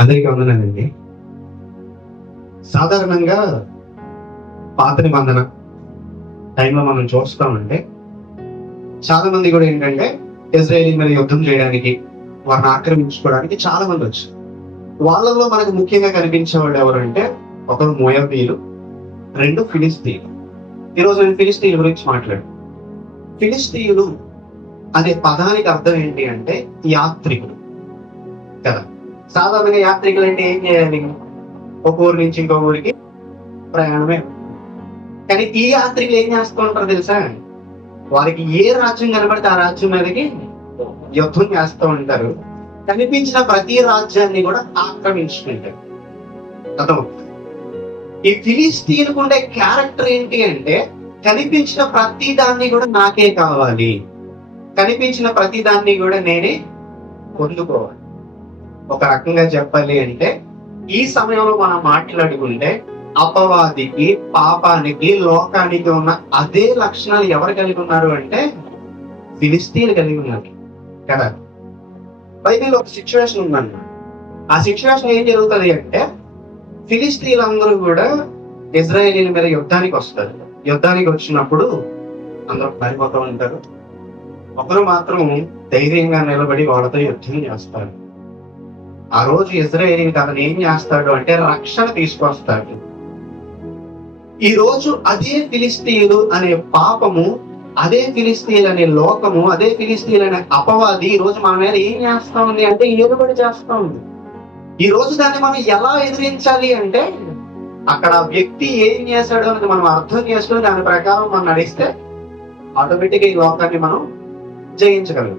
అందరికీ వందనాలండి. సాధారణంగా పాత నిబంధన టైంలో మనం చూస్తామంటే చాలా మంది కూడా ఏంటంటే ఇజ్రాయేలీ మీద యుద్ధం చేయడానికి, వారిని ఆక్రమించుకోవడానికి చాలా మంది వచ్చారు. వాళ్ళలో మనకు ముఖ్యంగా కనిపించేవాళ్ళు ఎవరంటే, ఒకరు మోయాబీయులు, రెండు ఫిలిస్తీయులు. ఈరోజు నేను ఫిలిస్తీయుల గురించి మాట్లాడు. ఫిలిస్తీయులు అనే పదానికి అర్థం ఏంటి అంటే యాత్రికులు కదా. సాధారణంగా యాత్రికులు అంటే ఏం చేయాలి? ఒక ఊరి నుంచి ఇంకో ఊరికి ప్రయాణమే. కానీ ఈ యాత్రికులు ఏం చేస్తూ ఉంటారు తెలుసా? వారికి ఏ రాజ్యం కనబడితే ఆ రాజ్యం మీదకి యుద్ధం చేస్తూ ఉంటారు. కనిపించిన ప్రతి రాజ్యాన్ని కూడా ఆక్రమించుకుంటారు. అర్థం. ఈ ఫిలిస్తీన్కు ఉండే క్యారెక్టర్ ఏంటి అంటే, కనిపించిన ప్రతి దాన్ని కూడా నాకే కావాలి, కనిపించిన ప్రతి దాన్ని కూడా నేనే పొందుకోవాలి. ఒక రకంగా చెప్పాలి అంటే, ఈ సమయంలో మనం మాట్లాడుకుంటే అపవాదికి, పాపానికి, లోకానికి ఉన్న అదే లక్షణాలు ఎవరు కలిగి ఉన్నారు అంటే ఫిలిస్తీన్లు కలిగి ఉన్నారు కదా. బైబిల్ ఒక సిచ్యువేషన్ ఉందన్నమాట. ఆ సిచ్యువేషన్ ఏం జరుగుతుంది అంటే, ఫిలిస్తీన్లందరూ కూడా ఇజ్రాయేలీల మీద యుద్ధానికి వస్తారు. యుద్ధానికి వచ్చినప్పుడు అందరూ పారిపోతూ ఉంటారు. ఒకరు మాత్రం ధైర్యంగా నిలబడి వాళ్ళతో యుద్ధం చేస్తారు. ఆ రోజు ఇజ్రాయేలీకి అతను ఏం చేస్తాడు అంటే రక్షణ తీసుకొస్తాడు. ఈ రోజు అదే ఫిలిస్తీయులు అనే పాపము, అదే ఫిలిస్తీయులు అనే లోకము, అదే ఫిలిస్తీయులు అనే అపవాది ఈ రోజు మన మీద ఏం చేస్తా ఉంది అంటే ఏలుబడి చేస్తా ఉంది. ఈ రోజు దాన్ని మనం ఎలా ఎదిరించాలి అంటే, అక్కడ వ్యక్తి ఏం చేశాడు అనేది మనం అర్థం చేసుకుని దాని ప్రకారం మనం నడిస్తే ఆటోమేటిక్ ఈ లోకాన్ని మనం జయించగలం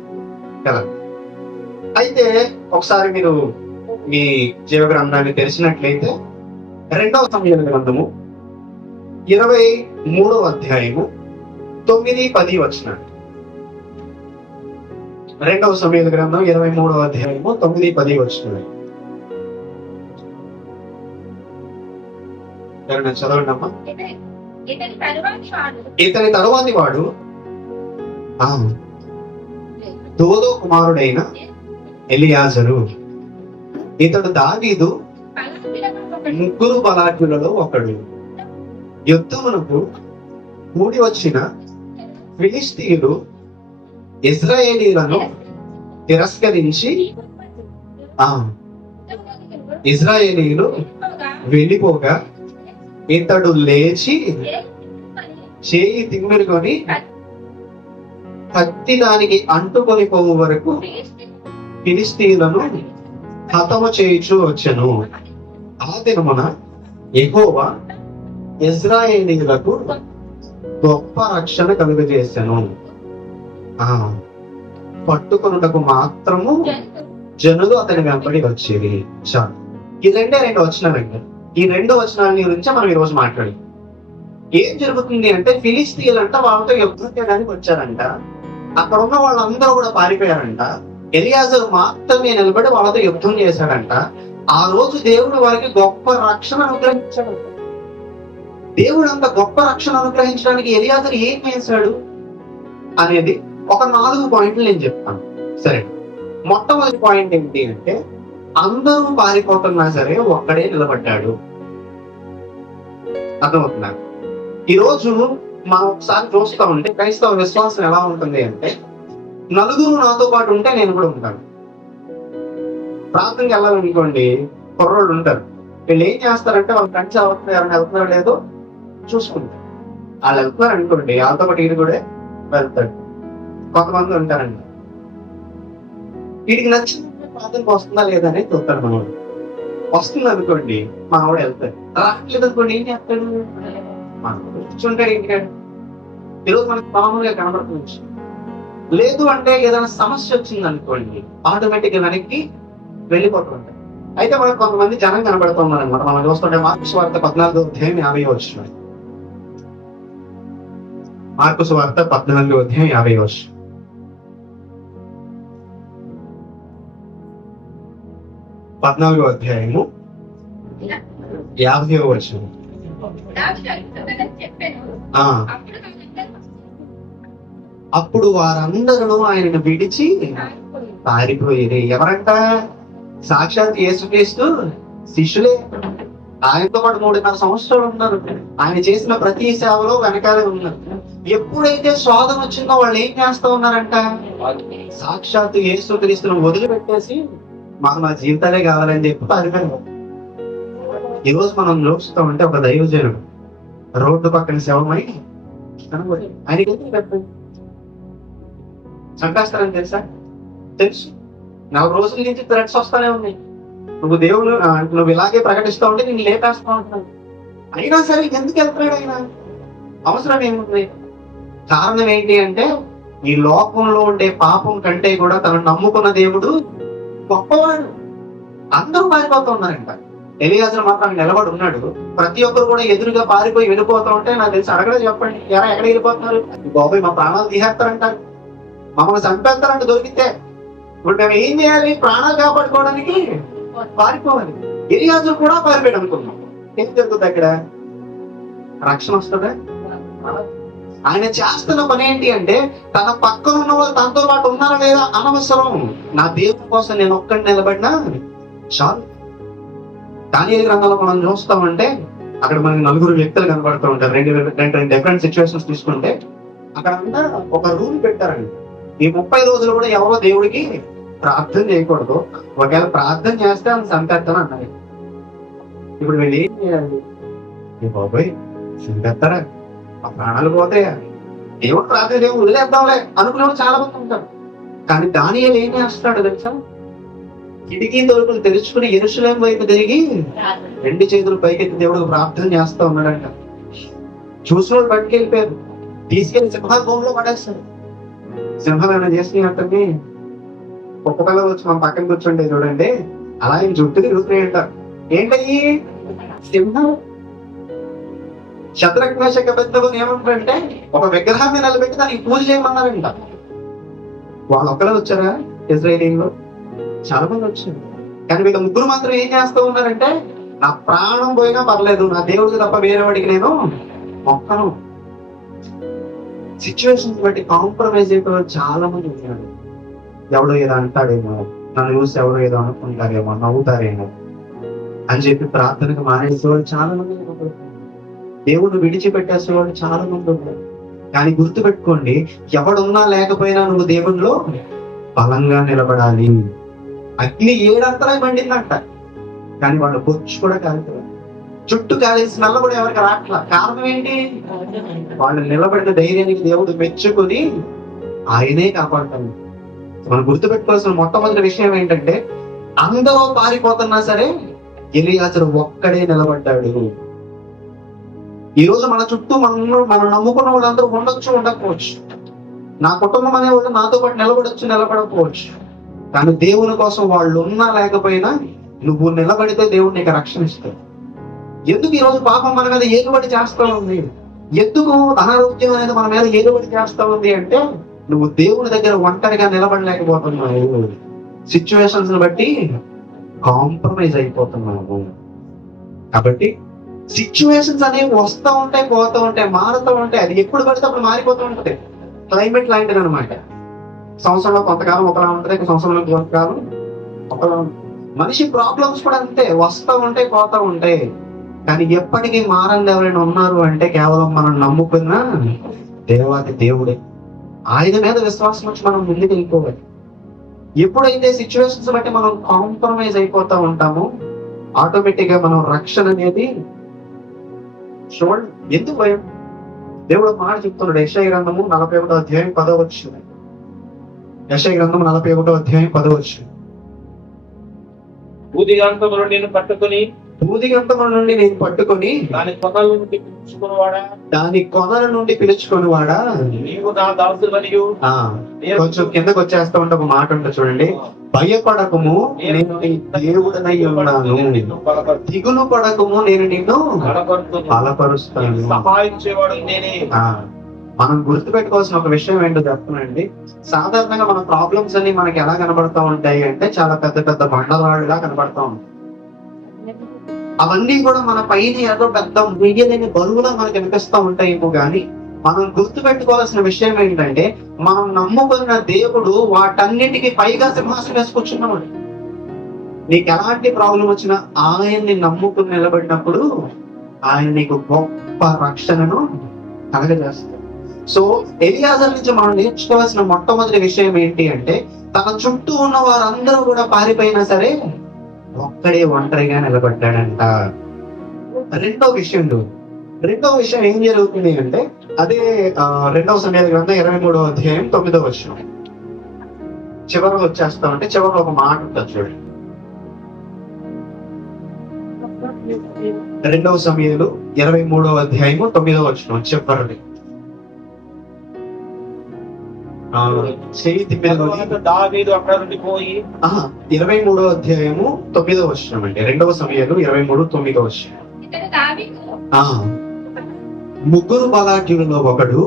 కదా. అయితే ఒకసారి మీరు మీ జీవ గ్రంథాన్ని తెరిచినట్లయితే 2వ సమూయేలు గ్రంథము 23వ అధ్యాయము 9-10 వచనాలు. 2వ సమూయేలు గ్రంథం 23వ అధ్యాయము 9-10 వచనాలు. చదవండి అమ్మా. ఇతని తరువాతి వాడు దోదో కుమారుడైన ఎలియాజరు. ఇతడు దావీదు ముగ్గురు బలాఢ్యులలో ఒకడు. యుద్ధమునకు కూడి వచ్చిన ఫిలిస్తీయులు ఇజ్రాయేలీలను తిరస్కరించి ఇజ్రాయేలీలు వెళ్ళిపోగా ఇతడు లేచి చేయి తిమ్మిరుకొని కత్తి దానికి అంటుకొని పోవు వరకు ఫిలిస్తీయులను హతము చేయుచూ వచ్చెను. ఆ దినమున యెహోవా ఇజ్రాయేలీయులకు గొప్ప రక్షణ కలుగజేసెను. పట్టుకొనుటకు మాత్రము జనులు అతని వెంబడి వచ్చేది. చాలు. ఈ రెండు వచనాలండి. ఈ 2 వచనాల గురించి మనం ఈ రోజు మాట్లాడి ఏం జరుగుతుంది అంటే, ఫిలిస్తీయులంట వాళ్ళతో యుద్ధం చేయడానికి వచ్చారంట. అక్కడ ఉన్న వాళ్ళందరూ కూడా పారిపోయారంట. ఎలియాజరు మాత్రమే నిలబడి వాళ్ళతో యుద్ధం చేశాడంట. ఆ రోజు దేవుడు వారికి గొప్ప రక్షణ అనుగ్రహించాడంట. దేవుడు అంత గొప్ప రక్షణ అనుగ్రహించడానికి ఎలియాజరు ఏం చేశాడు అనేది ఒక 4 పాయింట్లు నేను చెప్తాను. సరే, మొట్టమొదటి పాయింట్ ఏంటి అంటే, అందరూ పారిపోతున్నా సరే ఒక్కడే నిలబడ్డాడు. అర్థమవుతున్నా? ఈ రోజు మనం ఒకసారి చూస్తా ఉంటే క్రైస్తవ విశ్వాసం ఎలా ఉంటుంది అంటే, నలుగురు నాతో పాటు ఉంటే నేను కూడా ఉంటాను. ప్రార్థనకి వెళ్ళాలనుకోండి, కుర్రోళ్ళు ఉంటారు. వీళ్ళు ఏం చేస్తారంటే, వాళ్ళ ఫ్రెండ్స్ ఎవరైనా వెళ్తున్నారో లేదో చూసుకుంటారు. వాళ్ళు వెళ్తున్నారు అనుకోండి, వాళ్ళతో పాటు వీడు కూడా వెళ్తాడు. కొంతమంది ఉంటారండి, వీడికి నచ్చిన ప్రార్థనకు వస్తుందా లేదా అనేది చూస్తాడు. మనవాడు వస్తుంది అనుకోండి, మనవాడు వెళ్తాడు. రావట్లేదు అనుకోండి, ఏం చేస్తాడు? కూర్చుంటాడు ఇంటికాడు. ఈరోజు మనకు మామూలుగా కనబడుతుంది. లేదు అంటే ఏదైనా సమస్య వచ్చింది అనుకోండి, ఆటోమేటిక్ గా వెనక్కి వెళ్ళిపోతుంటాయి. అయితే మనకు కొంతమంది జనం కనబడుతున్నారు అనమాట. మనం చూస్తుంటే మార్కు సువార్త 14వ అధ్యాయం 50వ వచనం. మార్కు సువార్త 14వ అధ్యాయం 50వ వచనం. 14వ అధ్యాయము 50వ వచనం. అప్పుడు వారందరూ ఆయనను విడిచి పారిపోయేది. ఎవరంట? సాక్షాత్ యేసుక్రీస్తు శిష్యులే. ఆయనతో పాటు 3.5 సంవత్సరాలు ఉన్నారు. ఆయన చేసిన ప్రతి సేవలో వెనకాలే ఉన్నారు. ఎప్పుడైతే శోధన వచ్చిందో వాళ్ళు ఏం చేస్తా ఉన్నారంట, సాక్షాత్ యేసుక్రీస్తును వదిలిపెట్టేసి మాకు మా జీవితాలే కావాలని చెప్పి పారిపోయారు. ఈ రోజు మనం చూస్తూ ఉంటే ఒక దైవజనుడు రోడ్డు పక్కన శవమై ఆయనకి చంపేస్తారని తెలుసా? తెలుసు. 4 రోజుల నుంచి థ్రెట్స్ వస్తానే ఉన్నాయి. నువ్వు ఇలాగే ప్రకటిస్తూ ఉంటే నేను లేపేస్తా ఉంటున్నాను. అయినా సరే ఎందుకు వెళ్తున్నాడు ఆయన? అవసరం ఏముంది? కారణం ఏంటి అంటే, ఈ లోకంలో ఉండే పాపం కంటే కూడా తను నమ్ముకున్న దేవుడు గొప్పవాడు. అందరూ పారిపోతూ ఉన్నారంట. ఎలియాజరు మాత్రం నిలబడి ఉన్నాడు. ప్రతి ఒక్కరు కూడా ఎదురుగా పారిపోయి వెళ్ళిపోతూ ఉంటే నాకు తెలిసి అడగడే చెప్పండి, ఎక్కడ వెళ్ళిపోతున్నారు? బాబాయ్ మా ప్రాణాలు తీసేస్తారంటారు, మమ్మల్ని చంపేస్తారంట దొరికితే. ఇప్పుడు మేము ఏం చేయాలి? ప్రాణాలు కాపాడుకోవడానికి పారిపోవాలి. ఎలియాజరు కూడా పారిపోయాడు అనుకున్నాం. ఏం జరుగుతుంది అక్కడ? రక్షణ వస్తుందా? ఆయన చేస్తున్న పని ఏంటి అంటే, తన పక్కన ఉన్న వాళ్ళు తనతో పాటు ఉన్నారా లేదా అనవసరం. నా దేవుని కోసం నేను ఒక్కడిని నిలబడినా చాలు. దానియేలు గ్రంథంలో మనం చూస్తామంటే అక్కడ మనకి 4 వ్యక్తులు కనబడుతూ ఉంటారు. రెండు డిఫరెంట్ సిచ్యువేషన్స్ తీసుకుంటే అక్కడ అంతా ఒక రూల్ పెట్టారండి. ఈ 30 రోజులు కూడా ఎవరో దేవుడికి ప్రార్థన చేయకూడదు. ఒకవేళ ప్రార్థన చేస్తే ఆయన చంపేస్తాను అన్నారు. ఇప్పుడు వీళ్ళు ఏం చేయాలి? ఈ బాబాయ్ చంపేస్తారా, ఆ ప్రాణాలు పోతాయా, దేవుడు ప్రార్థన ఏమో వదిలేద్దాంలే అనుకునేవాడు చాలా మంది ఉంటారు. కానీ దానియేలు ఏం చేస్తాడు తెలుసా? కిటికీ తలుపులు తెరుచుకుని యెరూషలేము వైపు తిరిగి 2 చేతులు పైకెత్తి దేవుడికి ప్రార్థన చేస్తా ఉన్నాడంట. చూసిన వాళ్ళు బయటికి వెళ్ళిపోయారు. తీసుకెళ్లి సింహాల భూమిలో పడేస్తారు. సింహాలు ఏమైనా చేసినట్టని ఒక్క పిల్లలు వచ్చి మన పక్కన కూర్చుంటే చూడండి, అలా ఆయన చుట్టూ తిరుగుతున్నాయి అంటారు. ఏంటయ్యి? సింహాలు. శద్రక్ మేషక్ అబేద్నెగోను ఏమంటారంటే ఒక విగ్రహాన్ని నిలబెట్టి దానికి పూజ చేయమన్నారంట. వాళ్ళు ఒక్కరే వచ్చారా? ఇజ్రాయేలీలో చాలా మంది వచ్చారు. కానీ వీళ్ళ 3 మాత్రం ఏం చేస్తూ ఉన్నారంటే, నా ప్రాణం పోయినా పర్లేదు, నా దేవుడికి తప్ప వేరే వాడికి నేను మొక్కను. సిచ్యువేషన్స్ బట్టి కాంప్రమైజ్ అయిపోయి చాలా మంది ఉన్నారు. ఎవడో ఏదో అంటాడేమో, నన్ను చూసి ఎవడో ఏదో అనుకుంటారేమో, నవ్వుతారేమో అని చెప్పి ప్రార్థనకు మానేసేవాళ్ళు చాలా మంది ఉన్నారు. దేవుడు విడిచిపెట్టేసేవాళ్ళు చాలా మంది ఉన్నారు. కానీ గుర్తుపెట్టుకోండి, ఎవడున్నా లేకపోయినా నువ్వు దేవునిలో బలంగా నిలబడాలి. అగ్ని 7 అంతరాలు మండిందంట, కానీ వాళ్ళు బొచ్చు కూడా కాలిపోయారు. చుట్టూ కాలేసి నల్ల కూడా ఎవరికి రాట్లా. కారణం ఏంటి? వాళ్ళు నిలబడిన ధైర్యానికి దేవుడు మెచ్చుకుని ఆయనే కాపాడుతాడు. మనం గుర్తుపెట్టుకోవాల్సిన మొట్టమొదటి విషయం ఏంటంటే, అందరూ పారిపోతున్నా సరే ఎలియాజరు ఒక్కడే నిలబడ్డాడు. ఈ రోజు మన చుట్టూ మనం నమ్ముకున్న వాళ్ళందరూ ఉండొచ్చు, ఉండకపోవచ్చు. నా కుటుంబం అనే వాళ్ళు నాతో పాటు నిలబడొచ్చు, నిలబడకపోవచ్చు. కానీ దేవుని కోసం వాళ్ళు ఉన్నా లేకపోయినా నువ్వు నిలబడితే దేవుడు నీకు రక్షణ ఇస్తాడు. ఎందుకు ఈ రోజు పాపం మన మీద ఏలుబడి చేస్తా ఉంది? ఎందుకు అనారోగ్యం అనేది మన మీద ఏలుబడి చేస్తా ఉంది అంటే, నువ్వు దేవుని దగ్గర ఒంటరిగా నిలబడలేకపోతున్నావు. సిచ్యువేషన్స్ బట్టి కాంప్రమైజ్ అయిపోతున్నావు. కాబట్టి సిచ్యువేషన్స్ అనేవి వస్తూ ఉంటాయి, పోతూ ఉంటాయి, మారుతూ ఉంటాయి. అది ఎప్పుడు పడితే అప్పుడు మారిపోతూ ఉంటుంది. క్లైమేట్ లాంటిది అనమాట. సంవత్సరంలో కొంతకాలం ఒకలా ఉంటుంది, సంవత్సరంలో కొంతకాలం ఒకలా. మనిషి ప్రాబ్లమ్స్ కూడా అంతే, వస్తూ ఉంటాయి, పోతూ ఉంటాయి. కానీ ఎప్పటికీ మారండి ఎవరైనా ఉన్నారు అంటే కేవలం మనం నమ్ముకున్న దేవాది దేవుడే. ఆయన మీద విశ్వాసం వచ్చి మనం ముందుకు వెళ్ళిపోవాలి. ఎప్పుడైతే సిచ్యువేషన్స్ బట్టి మనం కాంప్రమైజ్ అయిపోతూ ఉంటామో ఆటోమేటిక్ గా మనం రక్షణ అనేది చూడండి. ఎందుకు భయం? దేవుడు మాట చెప్తున్నాడు. యెషయా గ్రంథము 41వ అధ్యాయం 10వ వచనం. యెషయా గ్రంథము 41వ అధ్యాయం 10వ వచనం. భూదిగంతమును నేను పట్టుకొని దాని కొనల నుండి పిలుచుకొనివాడా, నీవు నా దాసుడనియు. కొంచెం కిందకు వచ్చేస్తా ఉంటే ఒక మాట ఉంటుంది చూడండి. భయపడకము, నేను నీ దేవుడనై ఉన్నాను. దిగులు పడకము, నేను నిన్ను బలపరుస్తాను. సహాయం చేయవాడు నేనే. మనం గుర్తుపెట్టుకోవాల్సిన ఒక విషయం ఏంటో చెప్తానండి. సాధారణంగా మన ప్రాబ్లమ్స్ అన్ని మనకి ఎలా కనబడతా ఉంటాయి అంటే, చాలా పెద్ద పెద్ద బండరాళ్ళుగా కనబడతా ఉంటాయి. అవన్నీ కూడా మన పైన ఏదో పెద్ద వెయ్యలేని బరువులా మనకు అనిపిస్తూ ఉంటాయేమో. కానీ మనం గుర్తుపెట్టుకోవాల్సిన విషయం ఏంటంటే, మనం నమ్ముకున్న దేవుడు వాటన్నిటికీ పైగా సింహాసనం వేసి కూర్చున్నాడు. నీకు ఎలాంటి ప్రాబ్లం వచ్చినా ఆయన్ని నమ్ముకుని నిలబడినప్పుడు ఆయన నీకు గొప్ప రక్షణను కలగజేస్తాడు. సో ఎలియాజర్ నుంచి మనం నేర్చుకోవాల్సిన మొట్టమొదటి విషయం ఏంటి అంటే, తన చుట్టూ ఉన్న వారందరూ కూడా పారిపోయినా సరే ఒక్కడే ఒంటరిగా నిలబడ్డాడంట. రెండో విషయం ఏం జరుగుతుంది అంటే, అదే 2వ సమయాల గ్రంథం 23వ అధ్యాయం 9వ వచనం చివరిలో వచ్చేస్తామంటే, చివరిలో ఒక మాట ఉంటుంది చూడండి. 2వ సమయాలు 23వ అధ్యాయము 9వ వచనం చివరిది. తరువాత దావీదు అక్కడ నుండి పోయి 23వ అధ్యాయము 9వ వచనం అండి. 2వ సమయాలు 23:9వ వచనం. ముగ్గురు బలాఢ్యులలో ఒకడు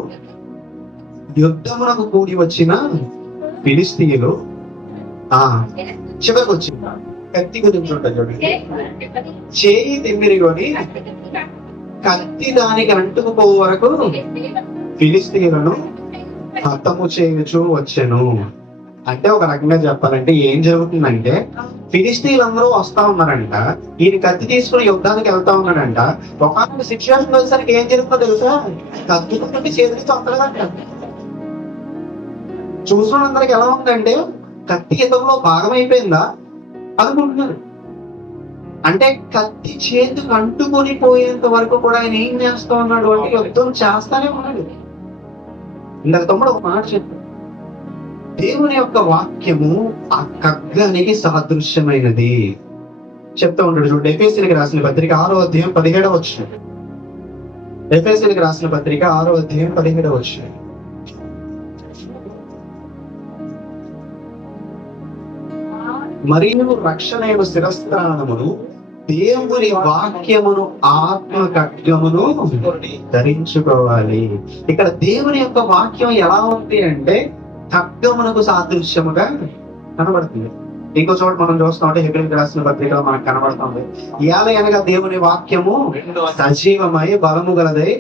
యుద్ధమునకు కూడి వచ్చిన ఫిలిస్తీయులు చివరికి వచ్చింది కత్తి గురించి ఉంటుంది చూడండి. చేయి తిమ్మిరిగొని కత్తి దానికి అంటుకుపోవు వరకు ఫిలిస్తీయులను హతము చేయుచు వచ్చెను. అంటే ఒక రకంగా చెప్పాలంటే ఏం జరుగుతుందంటే, ఫిలిస్తీన్లందరూ వస్తా ఉన్నారంట, ఈయన కత్తి తీసుకుని యుద్ధానికి వెళ్తా ఉన్నాడంట. ఒక సిచ్యువేషన్ వచ్చేసరికి ఏం జరుగుతుందో తెలుసా, కత్తి చేతికి తొక్కలేదంట. చూసిన అందరికి ఎలా ఉందంటే, కత్తి యుద్ధంలో భాగం అయిపోయిందా అనుకుంటున్నారు. అంటే కత్తి చేతికి అంటుకొని పోయేంత వరకు కూడా ఆయన ఏం చేస్తా ఉన్నాడు అంటే యుద్ధం చేస్తానే ఉన్నాడు. ఇందాక తమ్ముడు ఒక మాట చెప్పాడు, దేవుని యొక్క వాక్యము ఆ ఖడ్గానికి సాదృశ్యమైనది చెప్తా ఉంటాడు చూడండి. ఎఫెసీయులకు రాసిన పత్రిక 6వ అధ్యాయం 17వ వచనం. ఎఫెసీయులకు రాసిన పత్రిక 6వ అధ్యాయం 17వ వచనం. మరియు రక్షణ శిరస్త్రాణమును దేవుని వాక్యమును ఆత్మ ఖడ్గమును ధరించుకోవాలి. ఇక్కడ దేవుని యొక్క వాక్యం ఎలా ఉంది అంటే ఖడ్గమునకు సాదృశ్యముగా కనబడుతుంది. ఇంకో చోట మనం చూస్తాం అంటే హెబ్రీయులకు రాసిన పత్రికలో మనకు కనబడుతుంది, అనగా దేవుని వాక్యము సజీవమై బలము గలదై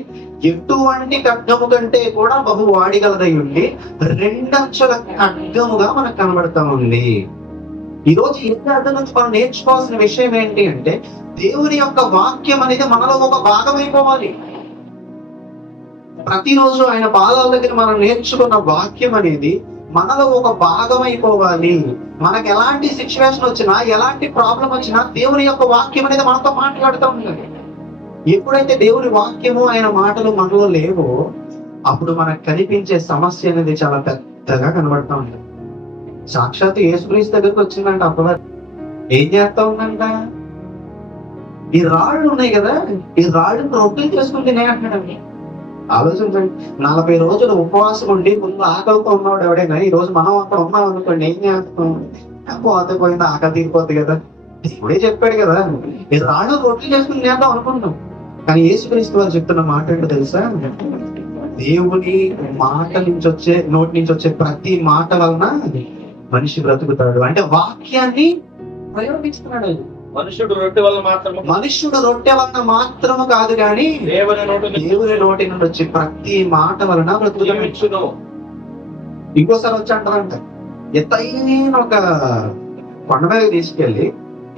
ఎటువంటి ఖడ్గము కంటే కూడా బహు వాడిగలదై ఉండి 2 అంచుల ఖడ్గముగా మనకు కనబడతా ఉంది. ఈ రోజు ఈ అర్థం నుంచి మనం నేర్చుకోవాల్సిన విషయం ఏంటి అంటే, దేవుని యొక్క వాక్యం అనేది మనలో ఒక భాగం అయిపోవాలి. ప్రతిరోజు ఆయన పాదాల దగ్గర మనం నేర్చుకున్న వాక్యం అనేది మనలో ఒక భాగం అయిపోవాలి. మనకు ఎలాంటి సిచ్యువేషన్ వచ్చినా, ఎలాంటి ప్రాబ్లం వచ్చినా దేవుని యొక్క వాక్యం అనేది మనతో మాట్లాడుతూ ఉండాలి. ఎప్పుడైతే దేవుని వాక్యము ఆయన మాటలు మనలో లేవో అప్పుడు మనకు కనిపించే సమస్య అనేది చాలా పెద్దగా కనబడతా ఉంటుంది. సాక్షాత్ యేసుక్రీస్తు దగ్గరకు వచ్చిందంట, అప్పుడు ఏం చేస్తా ఉందంట, ఈ రాళ్ళు ఉన్నాయి కదా, ఈ రాళ్ళు రొట్టెలు చేసుకుని తినే అంటున్నాడు. ఆలోచించండి, 40 రోజులు ఉపవాసం ఉండి ముందు ఆకలితో ఉన్నాడు ఎవడైనా. ఈ రోజు మనం అక్కడ ఉన్నాం అనుకోండి, ఏం చేస్తాం, పోతే పోయింది, ఆకలి తీరిపోద్ది కదా. దేవుడే చెప్పాడు కదా, ఈ రాళ్ళు రొట్టెలు చేసుకుని తినేద్దాం అనుకుంటాం. కానీ యేసుక్రీస్తు వారు చెప్తున్న మాట ఏంటో తెలుసా, దేవుని మాట నుంచి వచ్చే నోటి నుంచి వచ్చే ప్రతి మాట వలన మనిషి బ్రతుకుతాడు. అంటే వాక్యాన్ని ప్రయోగిస్తున్నాడు. మనుషుడు రొట్టె వల్ల మాత్రము కాదు కానీ దేవుని నోటి నుండి వచ్చి ప్రతి మాట వలన బ్రతుకుతాడు. ఇంకోసారి వచ్చి అంటారంట, ఎత్తైన ఒక కొండ మీద తీసుకెళ్లి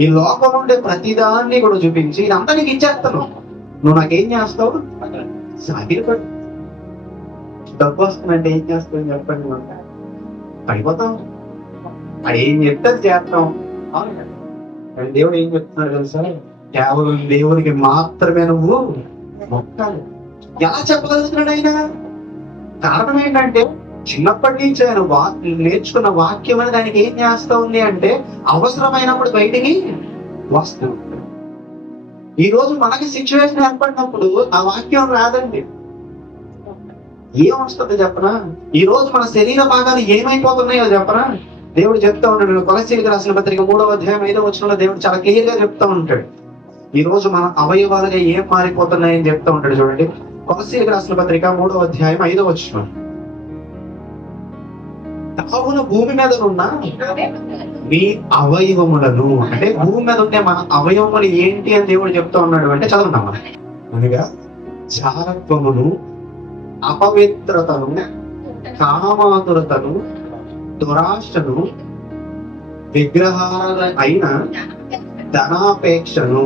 ఈ లోకం ఉండే ప్రతిదాన్ని కూడా చూపించి ఇదంతా నీకు ఇచ్చేస్తాను, నువ్వు నాకేం చేస్తావు, సాగిరిపడు. డబ్బు వస్తుందంటే ఏం చేస్తావు చెప్పండి, పడిపోతాం. అది ఏం చెప్తే చేస్తాం. కానీ దేవుడు ఏం చెప్తున్నాడు తెలుసా, కేవలం దేవునికి మాత్రమే నువ్వు మొక్కాలి. ఎలా చెప్పగలుగుతున్నాడు ఆయన? కారణం ఏంటంటే చిన్నప్పటి నుంచి ఆయన నేర్చుకున్న వాక్యం అనేది ఆయనకి ఏం చేస్తా ఉంది అంటే అవసరమైనప్పుడు బయటికి వస్తూ. ఈ రోజు మనకి సిచ్యువేషన్ ఏర్పడినప్పుడు ఆ వాక్యం రాదండి. ఏం వస్తుంది చెప్పనా? ఈ రోజు మన శరీర భాగాలు ఏమైపోతున్నాయో చెప్పనా? దేవుడు చెప్తా ఉంటాడు. కొలస్సీయులకు రాసిన పత్రిక 3వ అధ్యాయం 5వ వచనంలో దేవుడు చాలా క్లియర్ గా చెప్తా ఉంటాడు. ఈ రోజు మన అవయవాలుగా ఏం మారిపోతున్నాయని చెప్తా ఉంటాడు. చూడండి, కొలస్సీయులకు రాసిన పత్రిక 3వ అధ్యాయం 5వ వచనం. కావున భూమి మీద ఉన్న మీ అవయవములను, అంటే భూమి మీద ఉండే మన అవయవములు ఏంటి అని దేవుడు చెప్తా ఉన్నాడు. అంటే చదువుతామా, అనగా జారత్వమును, అపవిత్రతను, కామాతురతను, దురాశను, విగ్రహాల అయిన ధనాపేక్షను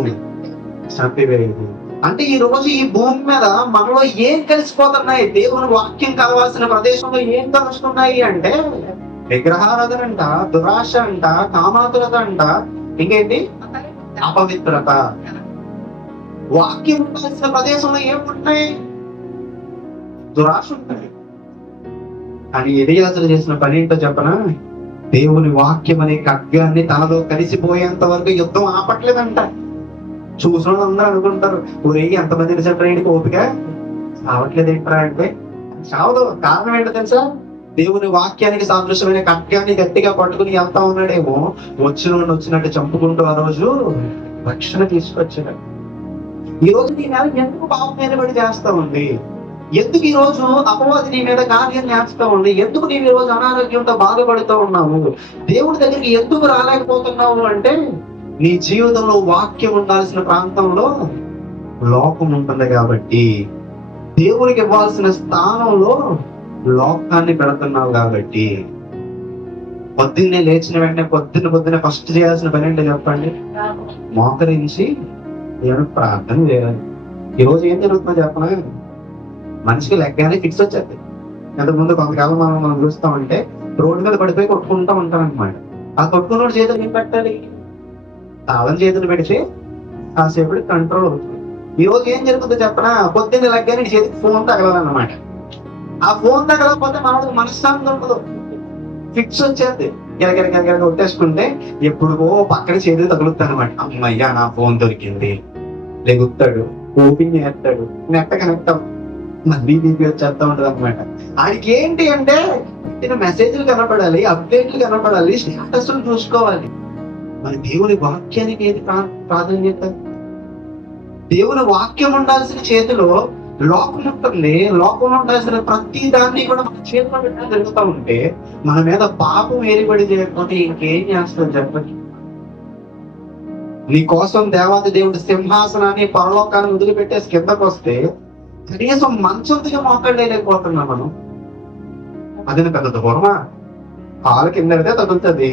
చంపివేయదు. అంటే ఈ రోజు ఈ భూమి మీద మనలో ఏం కలిసిపోతున్నాయి? దేవుని వాక్యం కావాల్సిన ప్రదేశంలో ఏం కలుస్తున్నాయి అంటే విగ్రహారాధన అంట, దురాశ అంట, కామాతురత అంట, ఇంకేంటి అపవిత్రత. వాక్యం ఉండాల్సిన ప్రదేశంలో ఏముంటాయి? దురాశ ఉంటాయి. అని ఎలియాజరు చేసిన పని ఏంటో చెప్పనా? దేవుని వాక్యం అనే ఖడ్గాన్ని తనలో కలిసిపోయేంత వరకు యుద్ధం ఆపట్లేదంట. చూసిన అందరూ అనుకుంటారు, ఊరే ఎంతమంది చెప్పడానికి ఓపిక చావట్లేదు ఏంట్రా అంటే చావదు. కారణం ఏంటో తెలుసా? దేవుని వాక్యానికి సాదృశ్యమైన ఖడ్గాన్ని గట్టిగా పట్టుకుని వెళ్తా ఉన్నాడేమో, వచ్చినట్టు చంపుకుంటూ ఆ రోజు రక్షణ తీసుకొచ్చాడు. ఈ రోజు నీ మీద ఎందుకు పాపం నిలబడి చేస్తా ఉంది? ఎందుకు ఈ రోజు అపవాది నీ మీద కార్యం చేస్తా ఉంది? ఎందుకు నీవు ఈ రోజు అనారోగ్యంతో బాధపడుతూ ఉన్నావు? దేవుడి దగ్గరికి ఎందుకు రాలేకపోతున్నావు అంటే నీ జీవితంలో వాక్యం ఉండాల్సిన ప్రాంతంలో లోకం ఉంటుంది కాబట్టి, దేవునికి ఇవ్వాల్సిన స్థానంలో లోకాన్ని పెడుతున్నావు కాబట్టి. పొద్దున్నే లేచిన వెంటనే పొద్దున్న ఫస్ట్ చేయాల్సిన పని ఏంటో చెప్పండి? మోకరించి దేవుని ప్రార్థన చేయాలి. ఈ రోజు ఏం జరుగుతుందో చెప్పనా? మనిషికి లెగ్గానే ఫిక్స్ వచ్చేది. ఇంతకుముందు కొంతకాలం మనం చూస్తామంటే రోడ్డు మీద పడిపోయి కొట్టుకుంటూ ఉంటాం అనమాట. ఆ కొట్టుకున్న చేతులు ఏం పెట్టాలి? తాళం చేతులు పెడితే కాసేపటి కంట్రోల్ అవుతుంది. ఈ రోజు ఏం జరుగుతుందో చెప్పనా? పొద్దున్న లెగ్గానే చేతికి ఫోన్ తగలాలన్నమాట. ఆ ఫోన్ తగలకపోతే మనకు మనశ్శాంతి ఉండదు, ఫిక్స్ వచ్చేది. గిరగిర కొట్టేసుకుంటే ఎప్పుడుకో పక్కన చేతులు తగులుతాయి అనమాట. అమ్మయ్యా నా ఫోన్ దొరికింది, లెగుతాడు, ఓపెన్ చేస్తాడు, నెట్ కనెక్ట్ మళ్ళీ బీపీ వచ్చేస్తా ఉంటది అనమాట. ఆయనకి ఏంటి అంటే మెసేజ్లు కనపడాలి, అప్డేట్లు కనపడాలి, స్టేటస్లు చూసుకోవాలి. మరి దేవుని వాక్యానికి ఏది ప్రాధాన్యత? దేవుని వాక్యం ఉండాల్సిన చేతిలో లోకం ఉంటుంది. లోకం ఉండాల్సిన ప్రతి దాన్ని కూడా మన చేతిలో పెట్టడం జరుగుతూ ఉంటే మన మీద పాపం ఏరిబడి చేయకపోతే ఇంకేం చేస్తాం చెప్పండి? నీ కోసం దేవాది దేవుడి సింహాసనాన్ని పరలోకాన్ని వదిలిపెట్టేసి కిందకు వస్తే కనీసం మంచంతో మోకాడలేకపోతున్నాం మనం. అది పెద్ద దూరమా? కాలు కింద పెడితే తగులుతుంది.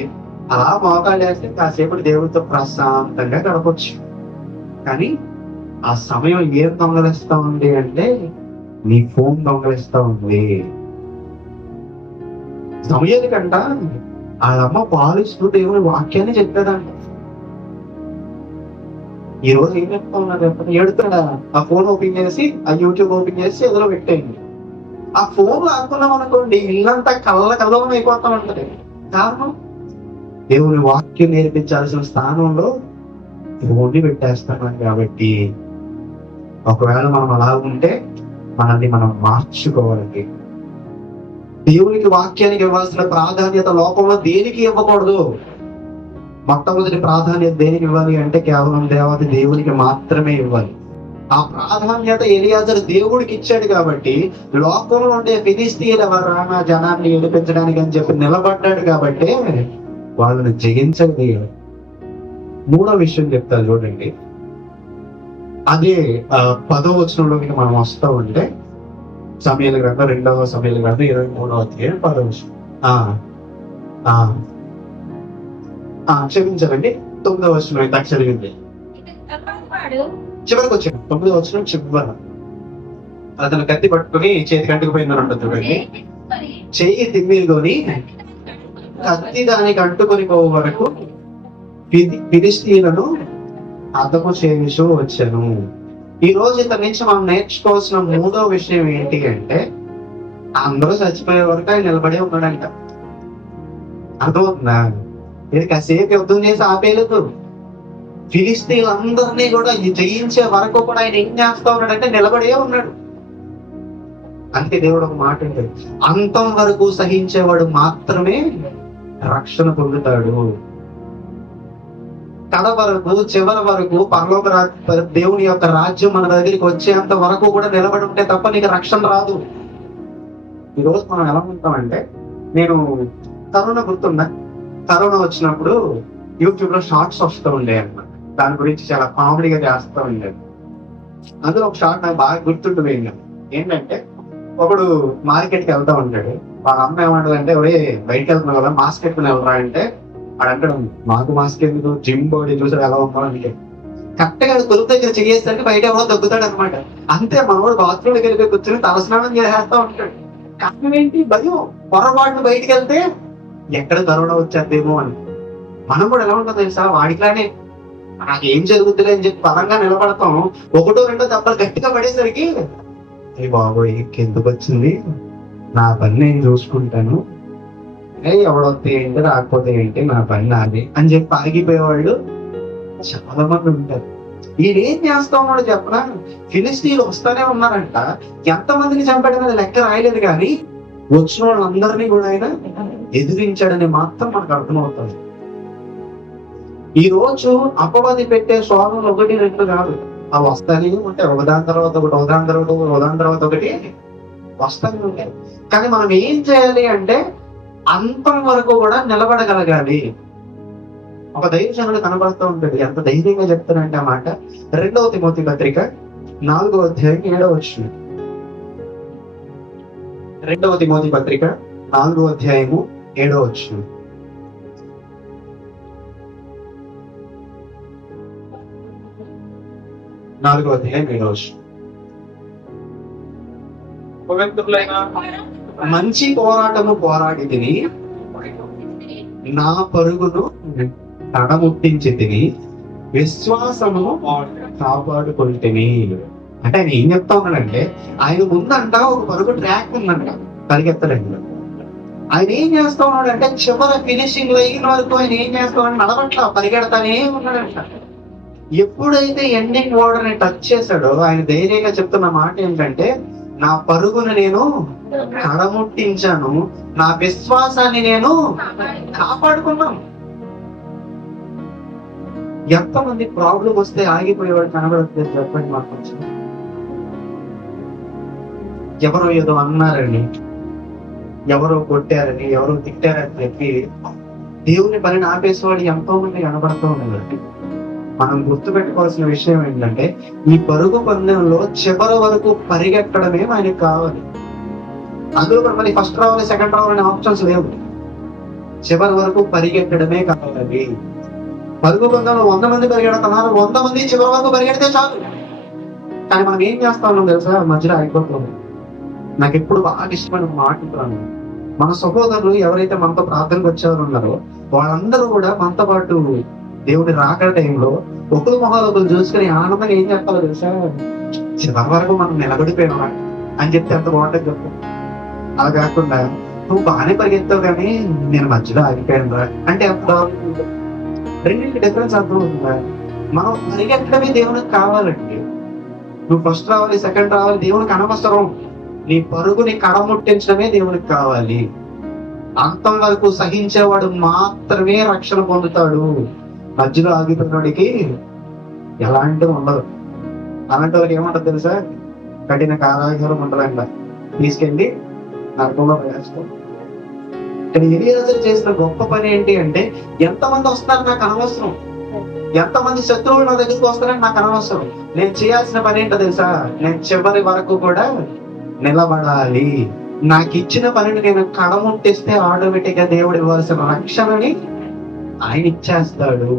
అలా మోకాడేస్తే కాసేపటి దేవుడితో ప్రశాంతంగా గడపచ్చు. కానీ ఆ సమయం ఏం దొంగలిస్తా ఉంది అంటే నీ ఫోన్ దొంగలిస్తా ఉంది. సమయానికంట వాళ్ళమ్మ పాలిస్తూ దేవుని వాక్యాన్ని చెప్పాడంట. ఈ రోజు ఏం చెప్తా ఉన్నారు చెప్పండి? ఏడుతాడా? ఆ ఫోన్ ఓపెన్ చేసి, ఆ యూట్యూబ్ ఓపెన్ చేసి ఎదురు పెట్టేయండి. ఆ ఫోన్ లాక్కున్నాం అనుకోండి, ఇల్లంతా కల్లం అయిపోతా ఉంటది. కారణం దేవుని వాక్యం నేర్పించాల్సిన స్థానంలో ఫోన్ని పెట్టేస్తాం కాబట్టి. ఒకవేళ మనం అలా ఉంటే మనల్ని మనం మార్చుకోవాలి. దేవునికి వాక్యానికి ఇవ్వాల్సిన ప్రాధాన్యత లోకంలో దేనికి ఇవ్వకూడదు. మొట్టమొదటి ప్రాధాన్యత దేనికి ఇవ్వాలి అంటే కేవలం దేవత దేవునికి మాత్రమే ఇవ్వాలి. ఆ ప్రాధాన్యత ఎలియాజరు దేవుడికి ఇచ్చాడు కాబట్టి లోకంలో ఉండే ఫిలిస్తీయుల వలన జనాన్ని ఏడిపించడానికి అని చెప్పి నిలబడ్డాడు కాబట్టి వాళ్ళని జయించగలిగాడు. మూడో విషయం చెప్తా చూడండి. అదే 10వ వచనంలోకి మనం వస్తూ ఉంటే సమయాల గ్రంథం 2వ సమయాల గ్రంథం 23వ అధ్యాయం 10వ వచనం. క్షమించాలండి, 9వ వచనం ఇంత చదివింది. చివరికి వచ్చాను 9వ వచనం చివర. అతను కత్తి పట్టుకుని చేతికి అంటుకుపోయిందని ఉంటుంది. చెయ్యి తిమ్మిరికొని కత్తి దానికి అంటుకొని పోయే వరకు ఫిలిస్తీయులను అతము చేస్తూ వచ్చాను. ఈ రోజు ఇతని నుంచి మనం నేర్చుకోవాల్సిన మూడో విషయం ఏంటి అంటే అందరూ చచ్చిపోయే వరకు ఆయన నిలబడే ఉన్నాడంట. అర్థమవుతుందా? ఇది కాసేపు యుద్ధం చేసి ఆపేయలేదు. ఫిలిస్తీయులందరినీ కూడా జయించే వరకు కూడా ఆయన ఏం చేస్తా ఉన్నాడంటే నిలబడే ఉన్నాడు. అందుకే దేవుడు ఒక మాట ఉంటుంది, అంతం వరకు సహించేవాడు మాత్రమే రక్షణ పొందుతాడు. కడ వరకు, చివరి వరకు, పరలోక దేవుని యొక్క రాజ్యం మన దగ్గరికి వచ్చేంత వరకు కూడా నిలబడి ఉంటే తప్ప నీకు రక్షణ రాదు. ఈరోజు మనం ఎలా ఉంటామంటే, నేను కరోనా గుర్తుందా? కరోనా వచ్చినప్పుడు యూట్యూబ్ లో షార్ట్స్ వస్తూ ఉండే అన్నమాట. దాని గురించి చాలా కామెడీగా చేస్తూ ఉండేది. అందులో ఒక షార్ట్ నాకు బాగా గుర్తుండిపోయింది. ఏంటంటే ఒకడు మార్కెట్కి వెళ్తా ఉంటాడు. వాళ్ళ అమ్మ ఏమంటదంటే, ఒరే బయటకు వెళ్తున్నావు కదా, మాస్క్ పెట్టుకుని వెళ్ళరా అంటే, వాడు అంటాడు, మాకు మాస్క్ ఎందుకు, జిమ్ బాడీ చూసాడు ఎలా ఉన్నాడు. కరెక్ట్ గా కొలుపు దగ్గర చేసేసరికి బయట ఎవరో తగ్గుతాడు అనమాట. అంతే, మనోడు బాత్రూమ్ దగ్గర వెళ్ళి కూర్చొని తలస్నానం చేసేస్తా ఉంటాడు. కారణం ఏంటి? భయం. పొరపాటు బయటికి వెళ్తే ఎక్కడ కరోనా వచ్చేద్దేమో అని. మనం కూడా ఎలా ఉంటుందో తెలుసా, వాడికిలానే నాకేం జరుగుతుందిలే అని చెప్పి బలంగా నిలబడతాం. ఒకటో రెండో దెబ్బలు గట్టిగా పడేసరికి ఏ బాబోయ్ ఎందుకు వచ్చింది, నా పని నేను చూసుకుంటాను, ఎవడొస్తే ఏంటి రాకపోతే ఏంటి, నా పని నాది అని చెప్పి ఆగిపోయేవాళ్ళు చాలా మంది ఉంటారు. ఈయనేం చేస్తా ఉన్నాడు చెప్పనా, ఫిలిస్తీన్లు వస్తానే ఉన్నారంట. ఎంతమందిని చంపాడని లెక్క రాయలేదు, కానీ వచ్చిన వాళ్ళందరినీ కూడా ఆయన ఎదిరించాడని మాత్రం మనకు అర్థమవుతుంది. ఈ రోజు అపవాది పెట్టే శోధనలు 1, 2 కాదు, అవి వస్తానే ఉంటాయి. ఒకదాని తర్వాత ఒకటి, ఒకదాని తర్వాత ఒకటి, ఒకదాని తర్వాత ఒకటి వస్తానే ఉంటాయి. కానీ మనం ఏం చేయాలి అంటే అంతం వరకు కూడా నిలబడగలగాలి. ఒక దైవజనుడు కనబడుతూ ఉంటాడు, ఎంత ధైర్యంగా చెప్తానంటే ఆ మాట. 2వ తిమోతి పత్రిక 4వ అధ్యాయం 7వ వచనం. 2వ తిమోతి పత్రిక 4వ అధ్యాయము 7వ వచనం. పవిత్రులైన మంచి పోరాటము పోరాడి తిని, నా పరుగును తడముట్టించి తిని, విశ్వాసము కాపాడుకుంటుని. అంటే ఆయన ఏం చెప్తా ఉన్నాడంటే, ఆయన ముందంట ఒక పరుగు ట్రాక్ ఉందంట పరిగెత్తడానికి. ఆయన ఏం చేస్తా ఉన్నాడంటే చివరి ఫినిషింగ్ లో అయిన వరకు ఆయన ఏం చేస్తా ఉన్నాడు, నడవట్లా, పరిగెడతానే ఉన్నాడంట. ఎప్పుడైతే ఎండింగ్ వార్డర్ ని టచ్ చేశాడో ఆయన ధైర్యంగా చెప్తున్న మాట ఏంటంటే, నా పరుగును నేను కడముట్టించాను, నా విశ్వాసాన్ని నేను కాపాడుకున్నాను. ఎంతమంది ప్రాబ్లం వస్తే ఆగిపోయేవాడు కనబడట్లేదు చెప్పండి మాకు కొంచెం. ఎవరో ఏదో అన్నారని, ఎవరో కొట్టారని, ఎవరో తిట్టారని చెప్పి దేవుని పనిని ఆపేసేవాడు ఎంతో మంది కనబడుతూ ఉన్నారు. మనం గుర్తుపెట్టుకోవాల్సిన విషయం ఏంటంటే, ఈ పరుగు పందెంలో చివరి వరకు పరిగెత్తడమే ఆయనకు కావాలి. అందులో కూడా మళ్ళీ ఫస్ట్ రావాలి, సెకండ్ రావాలనే ఆప్షన్స్ లేవు. చివరి వరకు పరిగెత్తడమే కావాలి. పరుగు పందెంలో 100 మంది పరిగెడుతున్నారు, 100 మంది చివరి వరకు పరిగెడితే చాలు. కానీ మనం ఏం చేస్తా ఉన్నాం తెలుసా, మధ్యలో ఆగిపోతున్నాం. నాకు ఎప్పుడు బాగా ఇష్టమైన మాట్లాడుతున్నాను, మన సహోదరులు ఎవరైతే మనతో ప్రార్థనకు వచ్చేవారు ఉన్నారో వాళ్ళందరూ కూడా మనతో పాటు దేవుని రాకడ టైంలో ఒకరు మొహాలు ఒకరు చూసుకుని ఆనందంగా ఏం చెప్పాలో తెలుసా, చివరి వరకు మనం నిలబడిపోయినా అని చెప్తే ఎంత బాగుంటుంది చెప్పు. అలా కాకుండా నువ్వు బాగానే పరిగెత్తావు కానీ నేను మధ్యలో ఆగిపోయాను రా అంటే ఎంత రెండింటి డిఫరెన్స్ అర్థమవుతుందా. మనం పరిగెత్తడమే దేవునికి కావాలండి. నువ్వు ఫస్ట్ రావాలి, సెకండ్ రావాలి దేవునికి అనవసరం. నీ పరుగుని కడముట్టించడమే దేవునికి కావాలి. అంతం వరకు సహించేవాడు మాత్రమే రక్షణ పొందుతాడు. మధ్యలో ఆగిపోయినోడికి ఎలాంటివి ఉండదు. అలాంటి వాళ్ళకి ఏముంటది తెలుసా, కఠిన కారాగారం ఉంటుందంట, తీసుకెళ్ళి నరకంలో వేస్తాం. ఇక్కడ ఎలియాజరు చేసిన గొప్ప పని ఏంటి అంటే, ఎంతమంది వస్తారు నాకు అనవసరం, ఎంతమంది శత్రువులు నా దగ్గరికి వస్తారని నాకు అనవసరం. నేను చేయాల్సిన పని ఏంటో తెలుసా, నేను చివరి వరకు కూడా నిలబడాలి. నాకు ఇచ్చిన పనిని నేను కడముట్టిస్తే ఆటోమేటిక్ గా దేవుడు ఇవ్వాల్సిన రక్షణని ఆయన ఇచ్చేస్తాడు.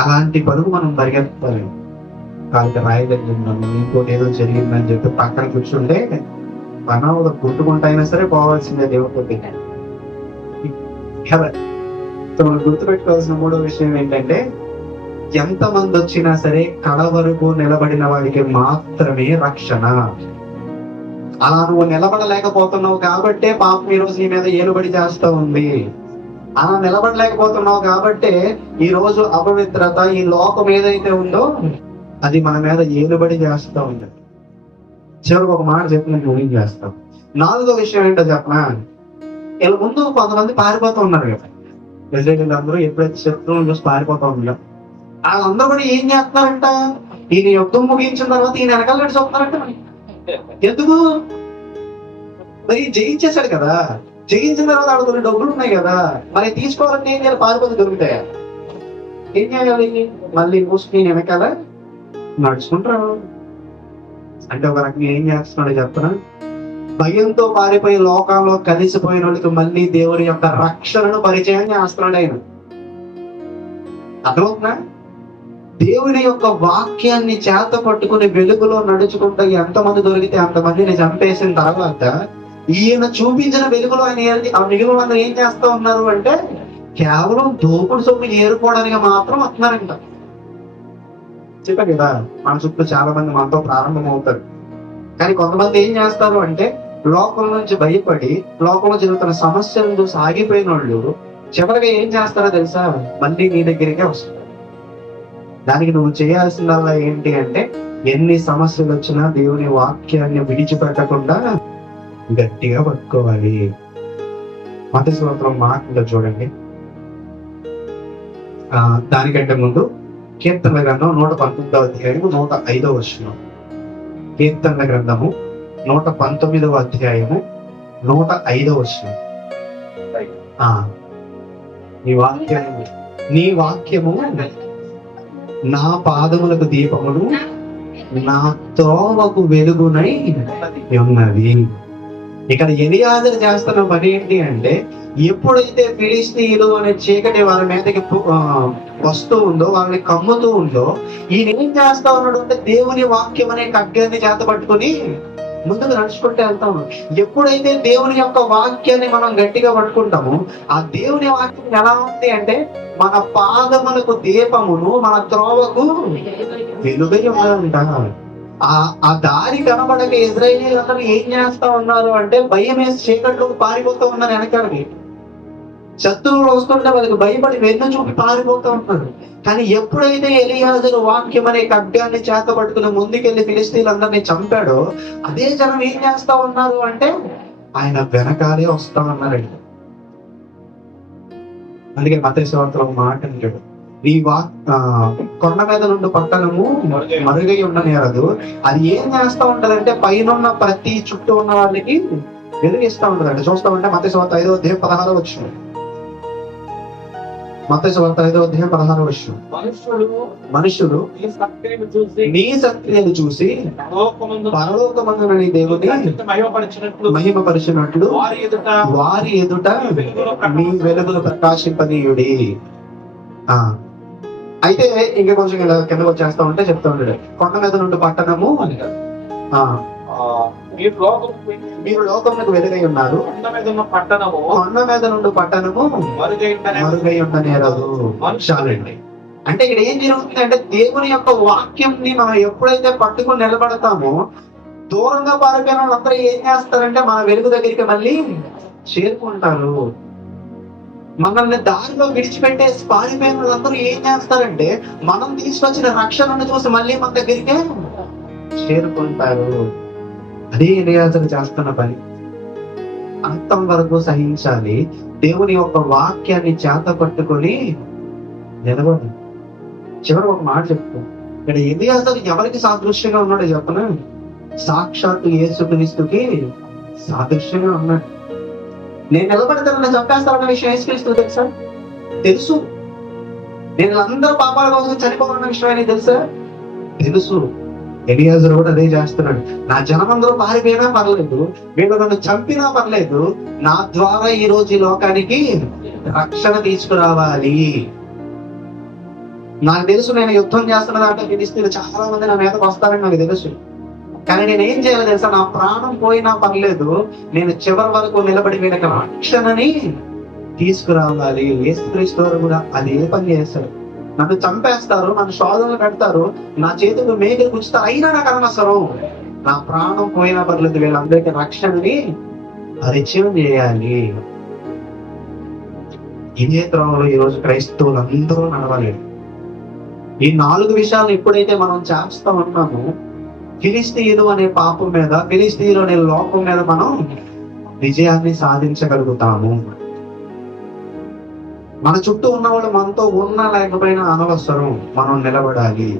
అలాంటి పరుగు మనం పరిగెత్తాలి. కాలికి రాయి తగ్గిందని, ఇంకోటి ఏదో జరిగిందని చెప్పి పక్కన కూర్చుంటే పనవలు గుర్తుకుంటైనా సరే పోవాల్సిందే దేవుడికి. మనం గుర్తుపెట్టుకోవాల్సిన 3వ విషయం ఏంటంటే, ఎంతమంది వచ్చినా సరే కడ వరకు నిలబడిన వాడికి మాత్రమే రక్షణ. అలా నువ్వు నిలబడలేకపోతున్నావు కాబట్టే పాపం ఈ రోజు నీ మీద ఏలుబడి చేస్తా ఉంది. అలా నిలబడలేకపోతున్నావు కాబట్టే ఈ రోజు అపవిత్రత, ఈ లోకం ఏదైతే ఉందో అది మన మీద ఏలుబడి చేస్తా ఉంది. చివరికి ఒక మాట చెప్పి నేను ముగింపు చేస్తాం. 4వ విషయం ఏంటో చెప్పనా, ఇలా ముందు కొంతమంది పారిపోతూ ఉన్నారు కదా, ఇజ్రాయేలీయులు అందరూ ఎప్పుడైతే శత్రువులను చూసి పారిపోతూ ఉన్నారు, వాళ్ళందరూ కూడా ఏం చేస్తున్నారంట, ఈయన యుద్ధం ముగించిన తర్వాత ఈయన వెనకాల నడిచి వస్తున్నారంట. ఎందుకు? మరి జయించేశాడు కదా, జయించిన తర్వాత ఆడ కొన్ని డబ్బులు ఉన్నాయి కదా, మరి తీసుకోవాలంటే ఏం చేయాలి, పారిపోతే దొరుకుతాయా? ఏం చేయాలి? మళ్ళీ మూసుకుని వెనకాల నడుచుకుంటారు. అంటే ఒక రకంగా ఏం చేస్తున్నాడు చెప్పనా, భయంతో పారిపోయి లోకంలో కలిసిపోయిన వాళ్ళకి మళ్ళీ దేవుని యొక్క రక్షణను పరిచయం చేస్తున్నాడు ఆయన. అర్థమవుతుందా? దేవుని యొక్క వాక్యాన్ని చేత పట్టుకుని వెలుగులో నడుచుకుంటూ ఎంతమంది దొరికితే అంతమందిని చంపేసిన తర్వాత ఈయన చూపించిన వెలుగులో ఆయన ఆ మిగిలిన వాళ్ళందరూ ఏం చేస్తా ఉన్నారు అంటే కేవలం దోపుడు సొమ్ము ఏరుకోవడానికి మాత్రం వస్తున్నారంట. చెప్పా కదా, మన చుట్టూ చాలా మంది మనతో ప్రారంభం అవుతారు. కానీ కొంతమంది ఏం చేస్తారు అంటే లోకం నుంచి భయపడి లోకంలో జరుగుతున్న సమస్యలను చూసి ఆగిపోయిన వాళ్ళు చివరిగా ఏం చేస్తారో తెలుసా, మళ్ళీ నీ దగ్గరికే వస్తారు. దానికి నువ్వు చేయాల్సిందల్లా ఏంటి అంటే ఎన్ని సమస్యలు వచ్చినా దేవుని వాక్యాన్ని విడిచిపెట్టకుండా గట్టిగా పట్టుకోవాలి. మత్తయి సువార్తలో మాట చూడండి. దానికంటే ముందు కీర్తనల గ్రంథం 119వ అధ్యాయము 105వ వచనం. కీర్తనల గ్రంథము 119వ అధ్యాయము 105వ వచనం. నీ వాక్యము నా పాదములకు దీపమును నా త్రోవకు వెలుగునై ఉన్నది. ఇక్కడ ఎలియాజరు చేస్తున్న పని ఏంటి అంటే ఎప్పుడైతే ఫిలిష్తీయులు అనే చీకటి వాళ్ళ మీదకి వస్తూ ఉందో, వాళ్ళని కమ్ముతూ ఉందో, ఈయన ఏం చేస్తా ఉన్నాడు అంటే దేవుని వాక్యం అనే ఖడ్గాన్ని చేత పట్టుకుని ముందుకు నడుచుకుంటూ వెళ్తాము. ఎప్పుడైతే దేవుని యొక్క వాక్యాన్ని మనం గట్టిగా పట్టుకుంటామో ఆ దేవుని వాక్యం ఎలా ఉంది అంటే మన పాదములకు దీపమును మన త్రోవకు వెలుగై ఉన్నదంట. ఆ దారి కనబడక ఇశ్రాయేలీయులందరూ ఏం చేస్తా ఉన్నారు అంటే భయం వేసి చీకట్లో పారిపోతూ ఉన్నారు. వెనకాలకి శత్రువులు వస్తుంటే వాళ్ళకి భయపడి వెన్ను చూపి పారిపోతూ ఉంటారు. కానీ ఎప్పుడైతే ఎలియాజరు వాక్యం అనే ఖడ్గాన్ని చేత పట్టుకుని ముందుకెళ్లి ఫిలిష్తీయులందరినీ చంపాడో అదే జనం ఏం చేస్తా ఉన్నారు అంటే ఆయన వెనకాలే వస్తా ఉన్నారండి. అందుకే మత్తయి సువార్తలో మాట అంటాడు, ఈ కొండ మీద నుండి పట్టణము మరుగై ఉండనేరదు. అది ఏం చేస్తా ఉంటదంటే పైన ప్రతి చుట్టూ ఉన్న వాళ్ళకి వెలుగిస్తా ఉంటదండి. చూస్తా ఉంటే మత్తయి సువార్త 5వ అధ్యాయం 16వ వచనం. మత్తయి సువార్త 5వ అధ్యాయం 16వ వచనం. మనుషులు నీ సత్క్రియలు చూసి పరలోకమందున నీ దేవుని మహిమపరిచినట్లు వారి ఎదుట నీ వెలుగును ప్రకాశింపనీయుడి. అయితే ఇంకా కొంచెం కిందకు వచ్చేస్తా ఉంటే చెప్తా ఉంటాడు, కొండ మీద నుండి పట్టణము మీరు లోకమునకు వెలుగై ఉన్నారు, కొండ మీద నుండి పట్టణము మరుగై ఉండనేరదు. చాలండి. అంటే ఇక్కడ ఏం జరుగుతుంది అంటే దేవుని యొక్క వాక్యంని మనం ఎప్పుడైతే పట్టుకుని నిలబడతామో దూరంగా పారిపోయిన వాళ్ళందరూ ఏం చేస్తారంటే మన వెలుగు దగ్గరికి మళ్ళీ చేరుకుంటారు. మనల్ని దారిలో విడిచిపెట్టేసి పారిపోయిన వాళ్ళందరూ ఏం చేస్తారంటే మనం తీసుకొచ్చిన రక్షణను చూసి మళ్ళీ మన దగ్గరికే చేరుకుంటారు. అదే ఎలియాజరు చేస్తున్న పని. అంతం వరకు సహించాలి. దేవుని యొక్క వాక్యాన్ని చేత పట్టుకొని నిలబడి. చివరి ఒక మాట చెప్తాను, ఇక్కడ ఎలియాజరు ఎవరికి సాదృశ్యంగా ఉన్నాడో చెప్పనా? సాక్షాత్తు యేసుక్రీస్తుకి సాదృశ్యంగా ఉన్నాడు. నేను నిలబడతానని చంపేస్తానన్న విషయం యేసుక్రీస్తు తెలుసా? తెలుసు. నేను అందరూ పాపాల కోసం చనిపోవాలన్న విషయం ఆయన తెలుసా? తెలుసు. ఎలియాజరు కూడా అదే చేస్తున్నాడు. నా జనమందరూ పారిపోయినా పర్లేదు, వీళ్ళు నన్ను చంపినా పర్లేదు, నా ద్వారా ఈ రోజు ఈ లోకానికి రక్షణ తీసుకురావాలి. నాకు తెలుసు నేను యుద్ధం చేస్తున్న దాంట్లో ఫిలిష్తీయులు చాలా మంది నా మీదకి వస్తారని నాకు తెలుసు. కానీ నేను ఏం చేయాలి తెలుసా? నా ప్రాణం పోయినా పర్లేదు, నేను చివరి వరకు నిలబడి వీళ్ళకి రక్షణని తీసుకురావాలి. యేసుక్రీస్తు వారు కూడా అదే పని చేస్తాడు. నన్ను చంపేస్తారు, నన్ను శోధనలు కడతారు, నా చేతులు మేకలు గుచ్చుతారు, అయినా నాకు అనవసరం. నా ప్రాణం పోయినా పర్లేదు, వీళ్ళందరికీ రక్షణని పరిచయం చేయాలి. ఇదే త్రోవలో ఈరోజు క్రైస్తవులు అందరూ నడవాలి. ఈ 4 విషయాలు ఎప్పుడైతే మనం చేస్తా ఉన్నామో ఫిలిష్తీయులు అనే పాపం మీద, ఫిలిష్తీయులు అనే లోకం మీద మనం విజయాన్ని సాధించగలుగుతాము. మన చుట్టూ ఉన్న వాళ్ళు మనతో ఉన్నా లేకపోయినా అనవసరం, మనం నిలబడాలి.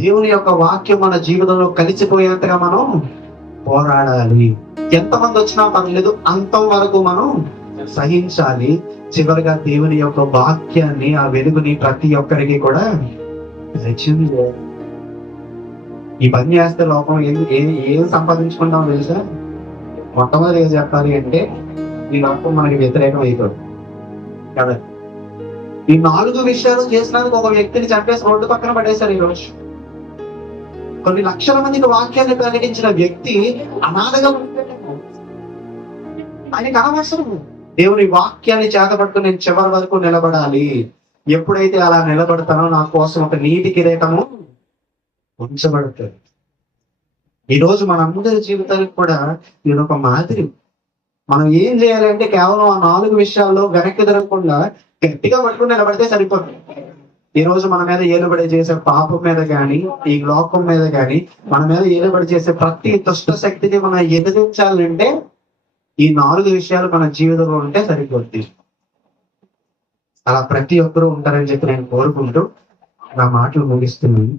దేవుని యొక్క వాక్యం మన జీవితంలో కలిసిపోయేంతగా మనం పోరాడాలి. ఎంతమంది వచ్చినా పర్లేదు, అంతం వరకు మనం సహించాలి. చివరిగా దేవుని యొక్క వాక్యాన్ని, ఆ వెలుగుని ప్రతి ఒక్కరికి కూడా పరిచయం చేయాలి. ఈ పని చేస్తే లోకం ఏం సంపాదించుకుంటామో తెలుసా? మొట్టమొదటిగా చెప్పాలి అంటే ఈ లోకం మనకి వ్యతిరేకం అయిపోతుంది కదా. ఈ 4 విషయాలు చేసినందుకు ఒక వ్యక్తిని చంపేసి రోడ్డు పక్కన పడేశారు ఈ రోజు. కొన్ని లక్షల మందికి వాక్యాన్ని ప్రకటించిన వ్యక్తి అనాథగా ఉండిపోయాడు. ఆయనకు అనవసరం దేవుని వాక్యాన్ని చేతపట్టుకుని నేను చివరి వరకు నిలబడాలి. ఎప్పుడైతే అలా నిలబడతానో నా కోసం ఒక నీతి కిరీటము ఉంచబడుతుంది. ఈ రోజు మనందరి జీవితానికి కూడా ఇది ఒక మాదిరి. మనం ఏం చేయాలంటే కేవలం ఆ 4 విషయాల్లో వెనక్కి తిరగకుండా గట్టిగా పట్టుకుని నిలబడితే సరిపోతుంది. ఈ రోజు మన మీద ఏలుబడి చేసే పాపం మీద గాని, ఈ లోకం మీద గాని, మన మీద ఏలుబడి చేసే ప్రతి దుష్ట శక్తిని మనం ఎదిరించాలంటే ఈ 4 విషయాలు మన జీవితంలో ఉంటే సరిపోద్ది. అలా ప్రతి ఒక్కరూ ఉంటారని చెప్పి నేను కోరుకుంటూ నా మాటలు ముగిస్తున్నాను.